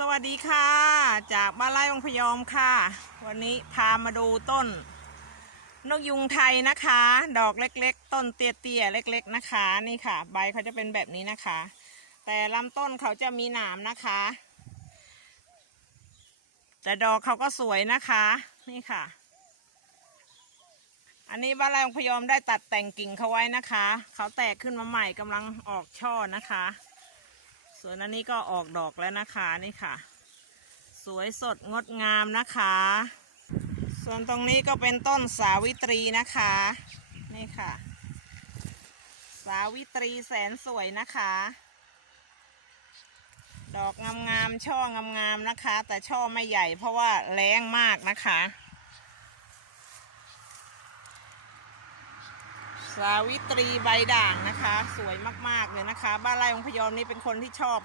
สวัสดีค่ะ จากบ้านไร่วังพยอมค่ะ วันนี้พามาดูต้น นกยุงไทยนะคะ ดอกเล็กๆ ต้นเตี้ยๆเล็ก ๆนะคะ นี่ค่ะ ใบเขาจะเป็นแบบนี้นะคะ แต่ลำต้นเขาจะมีหนามนะคะ แต่ดอกเขาก็สวยนะคะ นี่ค่ะ อันนี้บ้านไร่วังพยอมได้ตัดแต่งกิ่งเขาไว้นะคะ เขาแตกขึ้นมาใหม่กำลังออกช่อนะคะ ส่วนอันนี้ก็ออกดอกแล้วนะคะนี่ค่ะ สวยสดงดงามนะคะ ส่วนตรงนี้ก็เป็นต้นสาวิตรีนะคะ นี่ค่ะ สาวิตรีแสนสวยนะคะ ดอกงามๆช่องามๆนะคะ แต่ช่อไม่ใหญ่เพราะว่าแรงมากนะคะ สาวิตรีใบด่างนะคะ สวยมากๆเลยนะคะ บ้านไร่องพยอมนี่เป็นคนที่ชอบ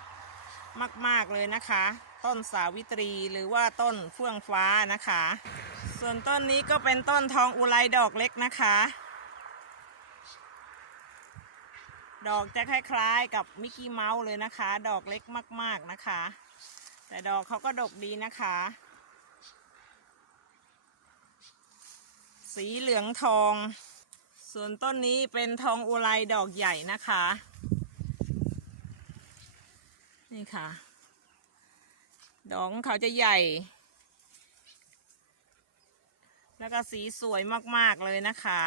มาก ๆเลยนะคะ ต้นสาวิตรีหรือว่าต้นเฟื่องฟ้านะคะ ส่วนต้นนี้ก็เป็นต้นทองอุไรดอกเล็กนะคะ ดอกจะคล้ายๆกับมิกกี้เมาส์เลยนะคะ ดอกเล็กมากๆนะคะ แต่ดอกเขาก็ดกดีนะคะ สีเหลืองทอง ส่วนต้นนี้เป็นทองอุไรดอกใหญ่นะคะ นี่ค่ะ ดอกเขาจะใหญ่ แล้วก็สีสวยมากๆเลยนะคะ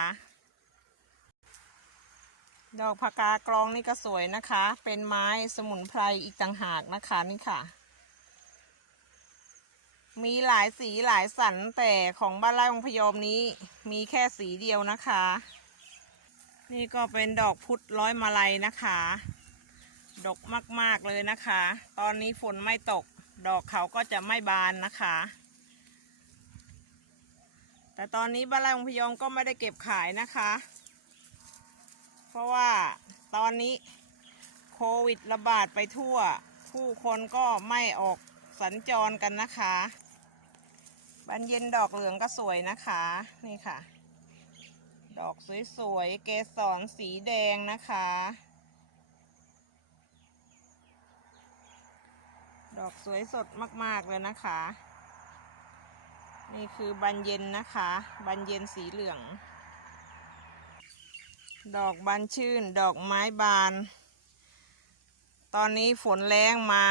ดอกพากากรองนี่ก็สวยนะคะ เป็นไม้สมุนไพรอีกต่างหากนะคะนี่ค่ะมีหลายสีหลายสันแต่ของบ้านไร่องพยอมนี้มีแค่สีเดียวนะคะ นี่ก็เป็นดอกพุธร้อยมาลัยนะคะ ดกมากๆเลยนะคะ ตอนนี้ฝนไม่ตก ดอกเขาก็จะไม่บานนะคะ แต่ตอนนี้บ้านไร่องพยอมก็ไม่ได้เก็บขายนะคะ เพราะว่าตอนนี้โควิดระบาดไปทั่ว ผู้คนก็ไม่ออกสัญจรกันนะคะ บานเย็นดอกเหลืองก็สวยนะคะ นี่ค่ะ ดอกสวยๆ เกสรสีแดงนะคะ ดอกสวยสดมากๆเลยนะคะ นี่คือบันเย็นนะคะบันเย็นสีเหลือง ดอกบานชื่น ดอกไม้บาน ตอนนี้ฝนแรงมา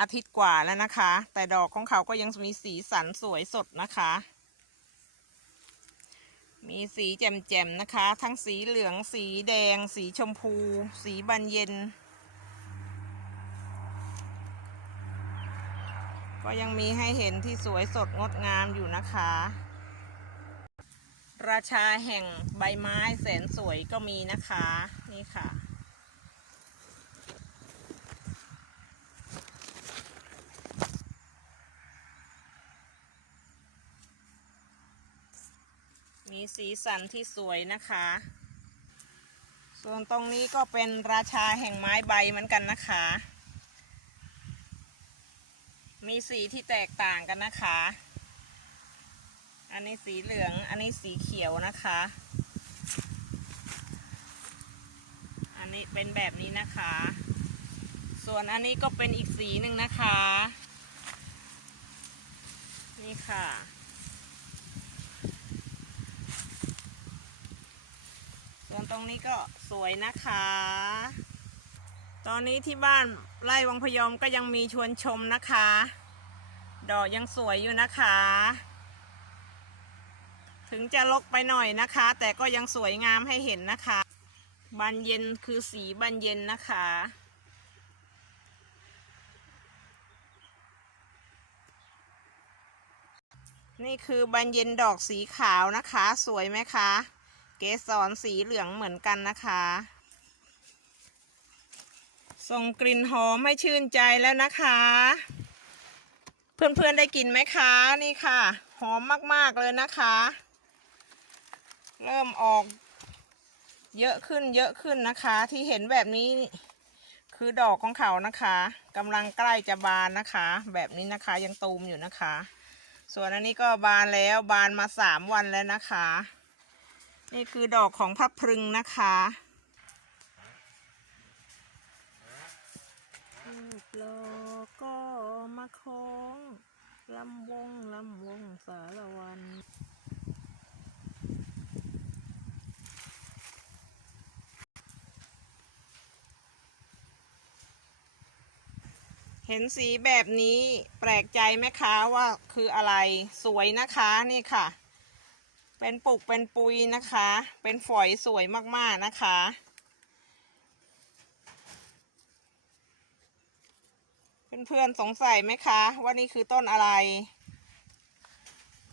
อาทิตย์กว่าแล้วนะคะ แต่ดอกของเขาก็ยังมีสีสันสวยสดนะคะ มีสีแจ่มๆนะคะ ทั้งสีเหลือง สีแดง สีชมพู สีบานเย็น ก็ยังมีให้เห็นที่สวยสดงดงามอยู่นะคะ ราชาแห่งใบไม้แสนสวยก็มีนะคะ นี่ค่ะ มีสีสันที่สวยนะคะ ส่วนตรงนี้ก็เป็นราชาแห่งไม้ใบเหมือนกันนะคะ มีสีที่แตกต่างกันนะคะ อันนี้สีเหลือง อันนี้สีเขียวนะคะ อันนี้เป็นแบบนี้นะคะ ส่วนอันนี้ก็เป็นอีกสีหนึ่งนะคะ นี่ค่ะ วนตรงนี้ก็สวยนะคะ ตอนนี้ที่บ้านไร่วังพยอมก็ยังมีชวนชมนะคะ ดอกยังสวยอยู่นะคะ ถึงจะลกไปหน่อยนะคะ แต่ก็ยังสวยงามให้เห็นนะคะ บานเย็นคือสีบานเย็นนะคะนี่คือบานเย็นดอกสีขาวนะคะ สวยไหมคะ เกสรสีเหลืองเหมือนกันนะคะส่งกลิ่นหอมให้ชื่นใจแล้วนะคะ เพื่อนๆได้กลิ่นไหมคะนี่ค่ะ หอมมากๆเลยนะคะ เริ่มออก เยอะขึ้นเยอะขึ้นนะคะ ที่เห็นแบบนี้คือดอกของเขานะคะกำลังใกล้จะบานนะคะ แบบนี้นะคะยังตูมอยู่นะคะ ส่วนอันนี้ก็บานแล้วบานมาสามวันแล้วนะคะ นี่คือดอกของพับพรึงนะคะลูกโลก็มาคล้องลำวงลำวงสารวันเห็นสีแบบนี้แปลกใจไหมคะว่าคืออะไรสวยนะคะนี่ค่ะ เป็นปุกเป็นปุยนะคะ เป็นฝอยสวยมากๆนะคะ เพื่อนๆสงสัยไหมคะว่านี่คือต้นอะไร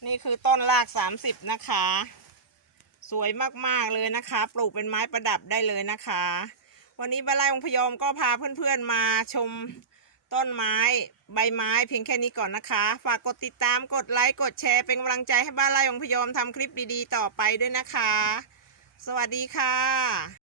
นี่คือต้นรากสามสิบนะคะ สวยมากๆเลยนะคะ ปลูกเป็นไม้ประดับได้เลยนะคะ วันนี้บ้านไร่องพยอมก็พาเพื่อนๆมาชม ต้นไม้ใบไม้เพียงแค่นี้ก่อนนะคะ ฝากกดติดตามกดไลค์กดแชร์เป็นกำลังใจให้บ้านไร่องพยอมทำคลิปดีๆ ต่อไปด้วยนะคะ สวัสดีค่ะ